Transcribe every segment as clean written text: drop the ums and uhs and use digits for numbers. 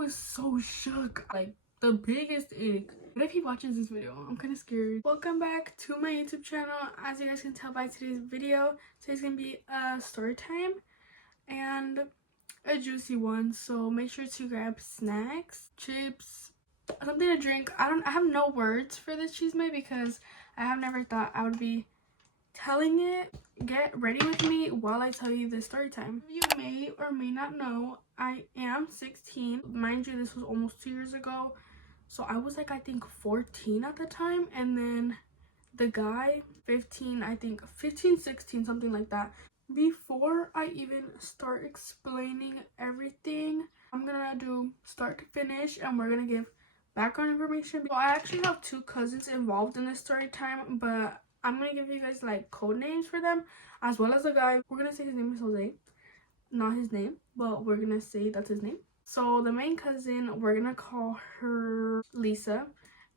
was so shook, like the biggest ick. What if he watches this video? I'm kind of scared. Welcome back to my YouTube channel. As you guys can tell by today's video, today's gonna be a story time and a juicy one, so make sure to grab snacks, chips, something to drink. I have no words for this chisme because I have never thought I would be telling it. Get ready with me while I tell you this story time. You may or may not know, I am 16. Mind you, this was almost 2 years ago, so I was like, I think 14 at the time, and then the guy 15, I think 15, 16, something like that. Before I even start explaining everything, I'm gonna do start to finish and we're gonna give background information. So I actually have two cousins involved in this story time, but I'm gonna give you guys like code names for them, as well as the guy. We're gonna say his name is Jose, not his name, but we're gonna say that's his name. So the main cousin, we're gonna call her Lisa,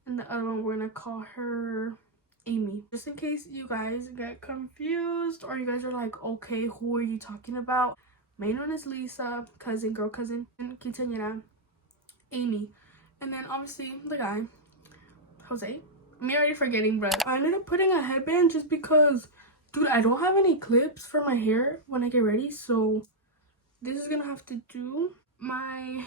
and the other one we're gonna call her Amy. Just in case you guys get confused or you guys are like, okay, who are you talking about? Main one is Lisa, cousin, girl cousin, and quinceañera, Amy. And then obviously the guy, Jose. I'm already forgetting, but I ended up putting a headband just because, dude, I don't have any clips for my hair when I get ready, so this is gonna have to do. My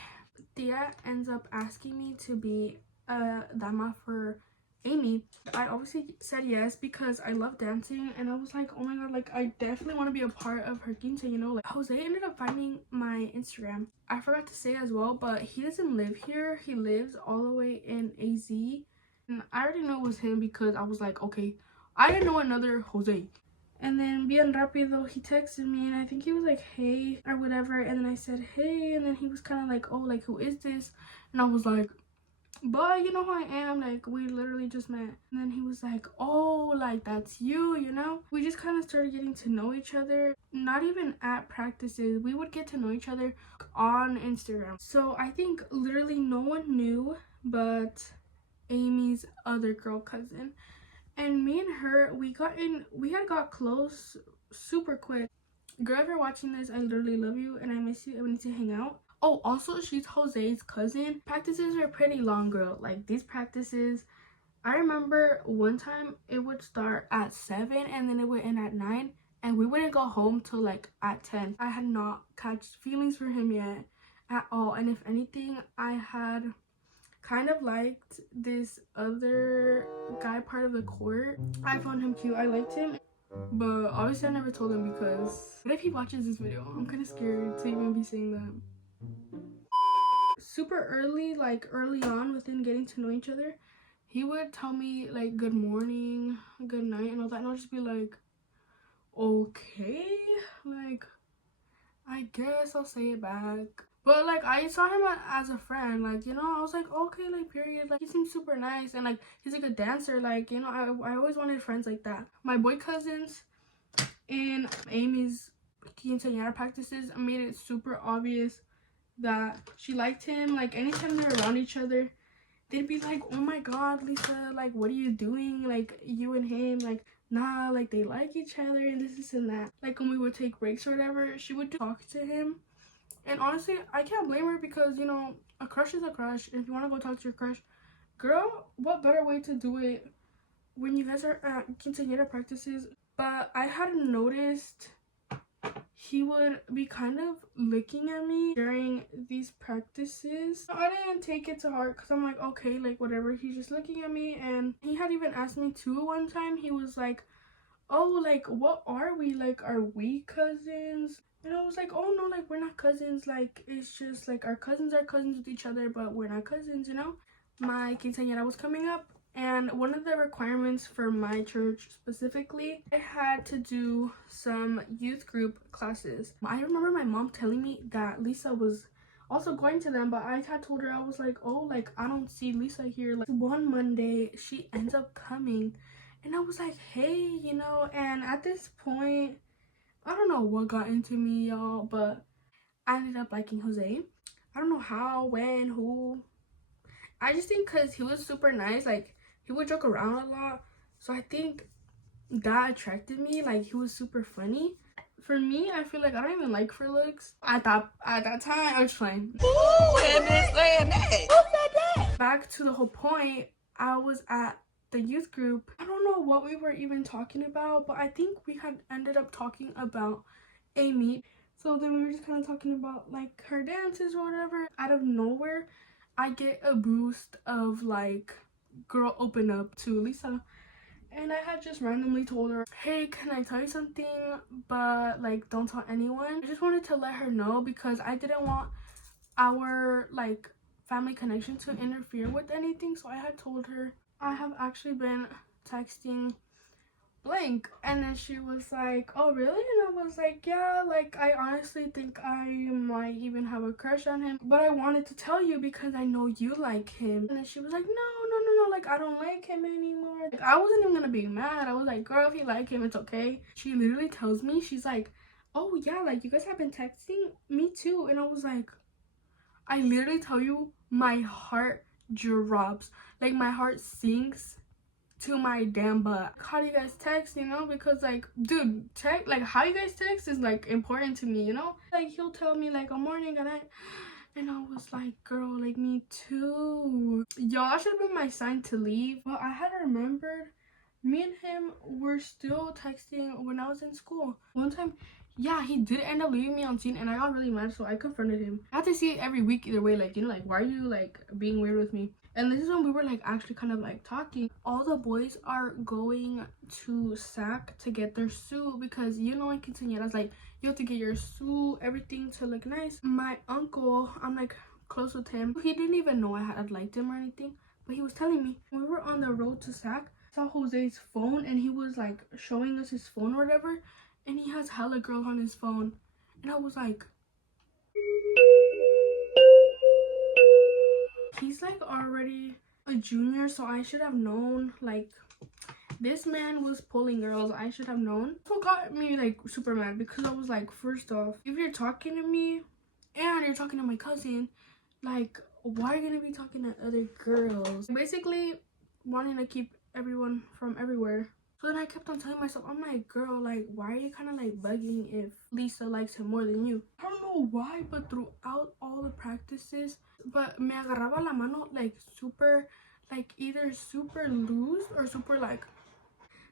tia ends up asking me to be a dama for Amy. I obviously said yes because I love dancing, and I was like, oh my god, like I definitely want to be a part of her quince, you know. Like Jose ended up finding my Instagram. I forgot to say as well, but he doesn't live here. He lives all the way in AZ, and I already knew it was him because I was like, okay, I didn't know another Jose. And then bien rápido, he texted me, and I think he was like, hey, or whatever, and then I said, hey, and then he was kind of like, oh, like, who is this? And I was like, but you know who I am, like we literally just met. And then he was like, oh, like that's you, you know. We just kind of started getting to know each other, not even at practices. We would get to know each other on Instagram. So I think literally no one knew but Amy's other girl cousin, and me and her, we had got close super quick. Girl, if you're watching this, I literally love you and I miss you and we need to hang out. Oh, also, she's Jose's cousin. Practices are pretty long, girl. Like, these practices, I remember one time it would start at 7 and then it would end at 9. And we wouldn't go home till, like, at 10. I had not catched feelings for him yet at all. And if anything, I had kind of liked this other guy part of the court. I found him cute. I liked him. But obviously, I never told him because what if he watches this video? I'm kind of scared to even be saying that. Super early, like early on within getting to know each other, he would tell me like good morning, good night, and all that, and I'll just be like, okay, like I guess I'll say it back. But like I saw him as a friend, like, you know, I was like, okay, like period, like he seems super nice and like he's a good dancer, like, you know, I always wanted friends like that. My boy cousins in Amy's quinceañera practices made it super obvious that she liked him. Like anytime they're around each other, they'd be like, oh my god, Lisa, like what are you doing, like you and him, like nah, like they like each other and this and that. Like when we would take breaks or whatever, she would talk to him, and honestly I can't blame her because, you know, a crush is a crush. If you want to go talk to your crush, girl, what better way to do it when you guys are at quinceañera practices. But I hadn't noticed he would be kind of looking at me during these practices. I didn't take it to heart because I'm like, okay, like whatever, he's just looking at me. And he had even asked me too one time. He was like, oh, like what are we, like are we cousins? And I was like, oh no, like we're not cousins, like it's just like our cousins are cousins with each other, but we're not cousins, you know. My quinceañera was coming up, and one of the requirements for my church specifically, I had to do some youth group classes. I remember my mom telling me that Lisa was also going to them, but I had told her, I was like, oh, like I don't see Lisa here. Like one Monday she ends up coming, and I was like, hey, you know. And at this point, I don't know what got into me, y'all, but I ended up liking Jose. I don't know how, when, who. I just think because he was super nice, like he would joke around a lot, so I think that attracted me. Like he was super funny. For me, I feel like I don't even like for looks. At that time, I was fine. Ooh, back to the whole point, I was at the youth group. I don't know what we were even talking about, but I think we had ended up talking about Amy. So then we were just kind of talking about like her dances or whatever. Out of nowhere, I get a boost of like, girl, open up to Lisa. And I had just randomly told her, hey, can I tell you something, but like don't tell anyone. I just wanted to let her know because I didn't want our like family connection to interfere with anything. So I had told her I have actually been texting blank, and then she was like, oh really? And I was like, yeah, like I honestly think I might even have a crush on him, but I wanted to tell you because I know you like him. And then she was like, no, like I don't like him anymore. Like I wasn't even gonna be mad. I was like, girl, if you like him, it's okay. She literally tells me, she's like, oh yeah, like you guys have been texting, me too. And I was like, I literally tell you, my heart drops, like my heart sinks to my damn butt. How do you guys text, you know? Because like, dude, text, like how you guys text is like important to me, you know? Like he'll tell me like a morning, good night, and I was like, girl, like me too. Y'all should have been my sign to leave. But I had remembered me and him were still texting when I was in school. One time, yeah, he did end up leaving me on scene, and I got really mad, so I confronted him. I have to see it every week either way, like, you know, like why are you like being weird with me? And this is when we were like actually kind of like talking. All the boys are going to SAC to get their suit because, you know, in quinceañeras, like you have to get your suit, everything to look nice. My uncle, I'm like close with him. He didn't even know I had liked him or anything, but he was telling me when we were on the road to SAC, I saw Jose's phone and he was like showing us his phone or whatever, and he has hella girls on his phone, and I was like, he's like already a junior, so I should have known. Like this man was pulling girls, I should have known. So got me like super mad because I was like, first off, if you're talking to me and you're talking to my cousin, like why are you gonna be talking to other girls? Basically wanting to keep everyone from everywhere. So then I kept on telling myself, I'm like, girl, like why are you kind of like bugging if Lisa likes him more than you? I don't know why, but throughout all the practices, but me agarraba la mano like super, like either super loose or super like,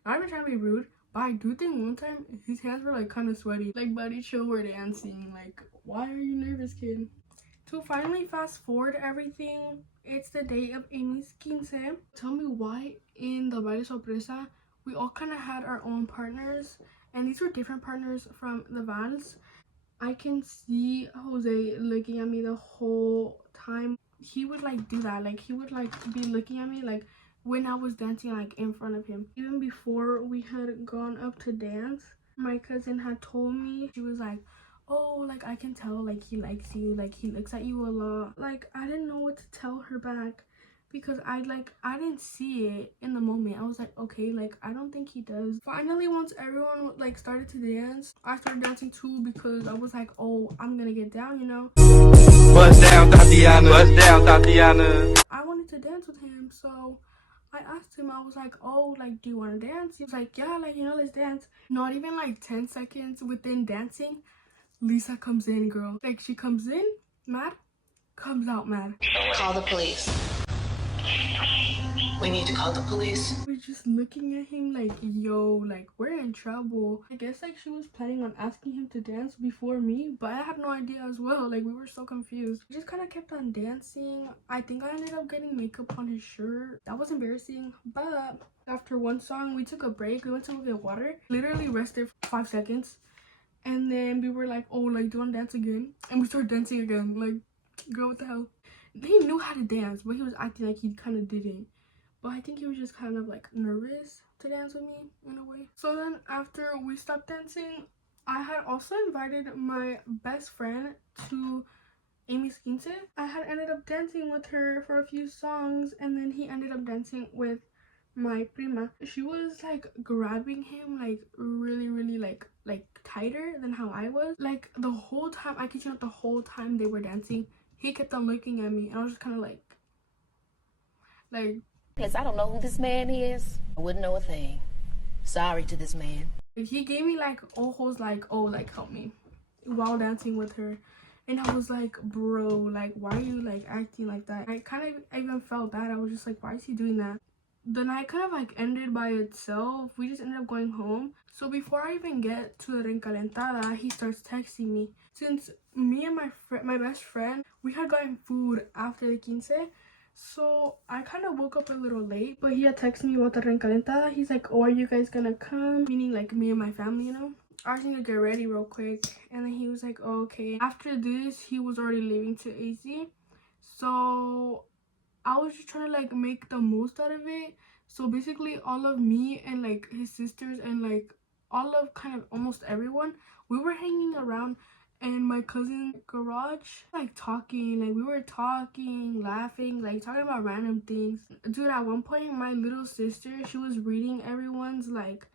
not even trying to be rude, but I do think one time his hands were like kind of sweaty. Like, buddy, chill, we're dancing. Like, why are you nervous, kid? To finally fast forward everything, it's the day of Amy's quince. Tell me why in the baile sorpresa we all kind of had our own partners, and these were different partners from the vals. I can see Jose looking at me the whole time. He would like do that, like he would like be looking at me like when I was dancing like in front of him. Even before we had gone up to dance, my cousin had told me, she was like, oh, like I can tell like he likes you, like he looks at you a lot. Like I didn't know what to tell her back because I didn't see it in the moment. I was like, okay, like I don't think he does. Finally, once everyone like started to dance, I started dancing too because I was like, oh, I'm gonna get down, you know. Bust down, Tatiana. Bust down, Tatiana. I wanted to dance with him, so I asked him, I was like, oh, like do you want to dance? He was like, yeah, like, you know, let's dance. Not even like 10 seconds within dancing, Lisa comes in, girl. Like she comes in mad, comes out mad. Call the police. We need to call the police. We're just looking at him like, yo, like we're in trouble. I guess like she was planning on asking him to dance before me, but I had no idea as well. Like we were so confused. We just kind of kept on dancing. I think I ended up getting makeup on his shirt. That was embarrassing. But after one song, we took a break. We went to go get water. Literally rested for 5 seconds. And then we were like, oh, like, do you want to dance again? And we started dancing again. Like, girl, what the hell? He knew how to dance, but he was acting like he kind of didn't. But I think he was just kind of like nervous to dance with me in a way. So then after we stopped dancing, I had also invited my best friend to Amy's quince. I had ended up dancing with her for a few songs, and then he ended up dancing with my prima. She was like grabbing him like really like tighter than how I was. Like the whole time, I kid you not, the whole time they were dancing, he kept on looking at me, and I was just kind of like Because I don't know who this man is. I wouldn't know a thing. Sorry to this man. he gave me like ojos, like, oh, like help me, while dancing with her. And I was like, bro, like, why are you like acting like that? I even felt bad. I was just like, why is he doing that? The night kind of like ended by itself. We just ended up going home. So before I even get to the Rencalentada, he starts texting me. Since me and my best friend, we had gotten food after the quince, so I kind of woke up a little late. But he had texted me about the Rencalentada. He's like, oh, are you guys gonna come? Meaning like me and my family, you know. I just need to get ready real quick. And then he was like, oh, okay. After this, he was already leaving to AZ. So I was just trying to like make the most out of it. So basically all of me and like his sisters and like all of kind of almost everyone, we were hanging around in my cousin's garage, like talking, like we were talking, laughing, like talking about random things. Dude, at one point my little sister, she was reading everyone's like,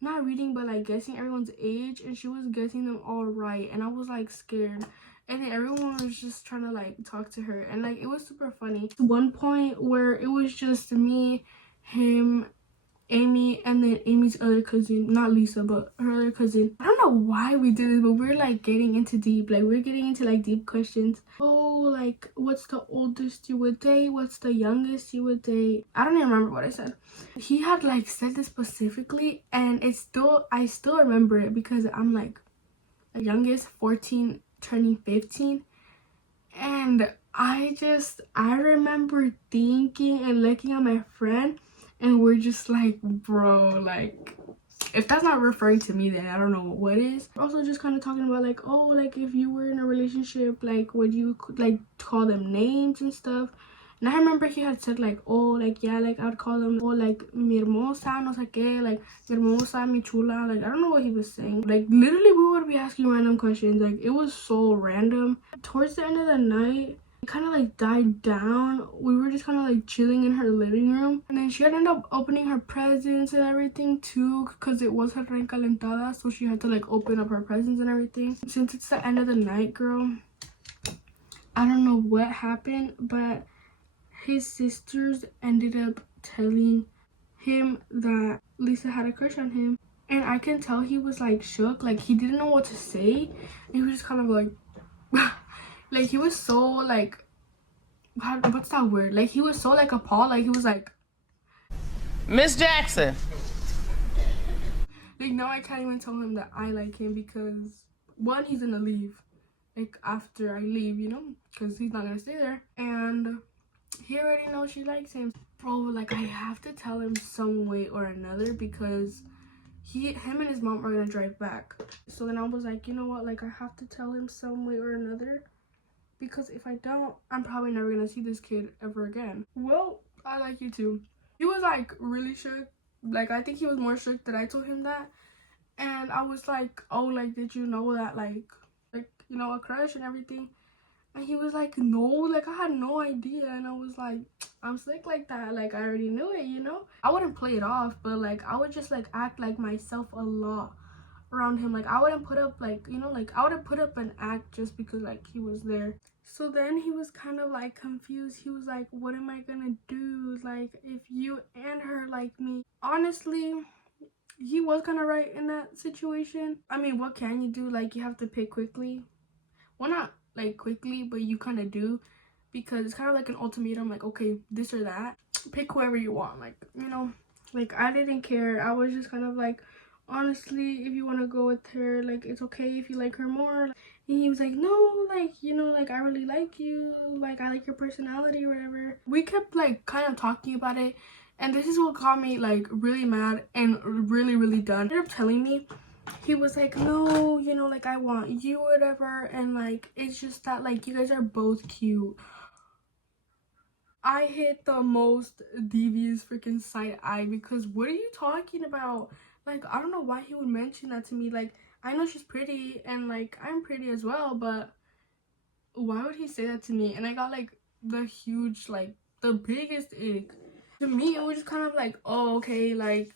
not reading but like guessing everyone's age, and she was guessing them all right, and I was like scared. And then everyone was just trying to like talk to her, and like it was super funny. One point where it was just me, him, Amy, and then Amy's other cousin, not Lisa but her other cousin. I don't know why we did this, but we're like getting into deep, like we're getting into like deep questions. Oh, like what's the oldest you would date, what's the youngest you would date? I don't even remember what I said. He had like said this specifically, and I still remember it because I'm like the youngest, 14 turning 15. And I remember thinking and looking at my friend, and we're just like, bro, like if that's not referring to me, then I don't know what is. Also just kind of talking about like, oh, like if you were in a relationship, like would you like call them names and stuff. And I remember he had said like, oh, like yeah, like I would call them, oh, like mi hermosa, no sé qué, like mi hermosa, mi chula, like I don't know what he was saying. Like literally we would be asking random questions, like it was so random. Towards the end of the night, it kind of like died down. We were just kind of like chilling in her living room, and then she had ended up opening her presents and everything too, because it was her recalentada, so she had to like open up her presents and everything. Since it's the end of the night, girl, I don't know what happened, but his sisters ended up telling him that Lisa had a crush on him, and I can tell he was like shook, like he didn't know what to say, and he was just kind of like like he was so like, what's that word, like he was so like appalled, like he was like, Miss Jackson. like now I can't even tell him that I like him, because one, he's gonna leave like after I leave, you know, because he's not gonna stay there, and he already knows she likes him. Bro, like I have to tell him some way or another, because him and his mom are gonna drive back. So then I was like, you know what, like I have to tell him some way or another, because if I don't, I'm probably never gonna see this kid ever again. Well, I like you too. He was like really shook. Like I think he was more shook that I told him that. And I was like, oh, like did you know that like you know, a crush and everything? And he was like, no, like I had no idea. And I was like, I'm slick like that, like I already knew it, you know. I wouldn't play it off, but like I would just like act like myself a lot around him. Like I wouldn't put up like, you know, like I wouldn't put up an act just because like he was there. So then he was kind of like confused. He was like, what am I gonna do, like if you and her like me? Honestly, he was kind of right in that situation. I mean, what can you do? Like you have to pick quickly. Well, not like quickly, but you kind of do, because it's kind of like an ultimatum, like okay, this or that, pick whoever you want, like, you know. Like I didn't care. I was just kind of like, honestly, if you want to go with her, like it's okay if you like her more. And he was like, no, like, you know, like I really like you, like I like your personality or whatever. We kept like kind of talking about it, and this is what got me like really mad and really done. He ended up telling me, he was like, no, you know, like I want you or whatever, and like it's just that like you guys are both cute. I hit the most devious freaking side eye, because what are you talking about? Like I don't know why he would mention that to me. Like I know she's pretty and like I'm pretty as well, but why would he say that to me? And I got like the huge, like the biggest ick. To me it was just kind of like, oh, okay, like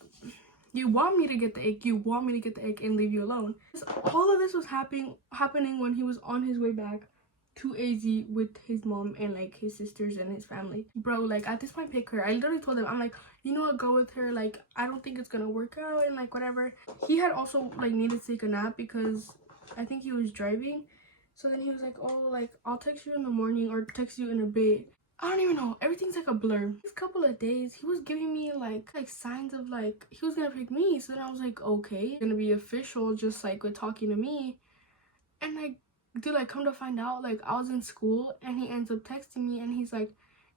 you want me to get the ick, you want me to get the ick and leave you alone. All of this was happening when he was on his way back to AZ with his mom and like his sisters and his family. Bro, like at this point, pick her. I literally told him, I'm like, you know what, go with her, like I don't think it's gonna work out and like whatever. He had also like needed to take a nap because I think he was driving, So then he was like, oh, like, I'll text you in the morning or text you in a bit. I don't even know. Everything's like a blur. This couple of days, he was giving me like signs of like he was gonna pick me. So then I was like, okay, gonna be official, just like with talking to me. And like, dude, like, come to find out, like, I was in school and he ends up texting me and he's like,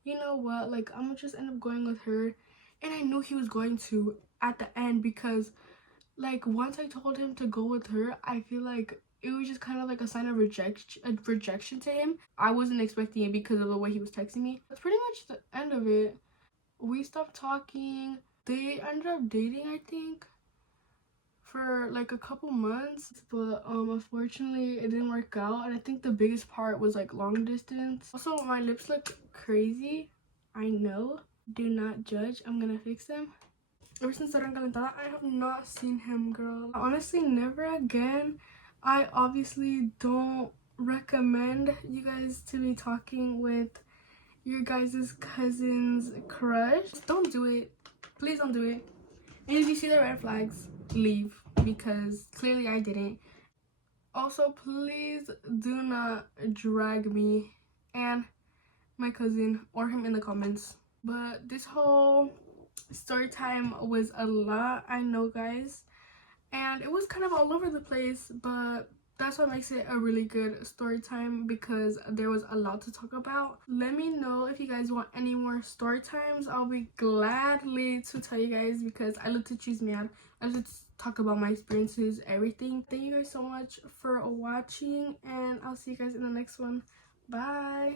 you know what, like, I'm gonna just end up going with her. And I knew he was going to at the end because, like, once I told him to go with her, I feel like it was just kind of like a sign of rejection to him. I wasn't expecting it because of the way he was texting me. That's pretty much the end of it. We stopped talking. They ended up dating, I think, for like a couple months, but unfortunately it didn't work out. And I think the biggest part was like long distance. Also, my lips look crazy, I know, do not judge. I'm gonna fix them. Ever since I have not seen him, girl. Honestly, never again. I obviously don't recommend you guys to be talking with your guys' cousin's crush. Just don't do it. Please don't do it. And if you see the red flags, leave, because clearly I didn't. Also, please do not drag me and my cousin or him in the comments. But this whole story time was a lot, I know, guys, and it was kind of all over the place, but that's what makes it a really good story time, because there was a lot to talk about. Let me know if you guys want any more story times. I'll be gladly to tell you guys, because I love to choose me out. I love to talk about my experiences, everything. Thank you guys so much for watching, and I'll see you guys in the next one. Bye.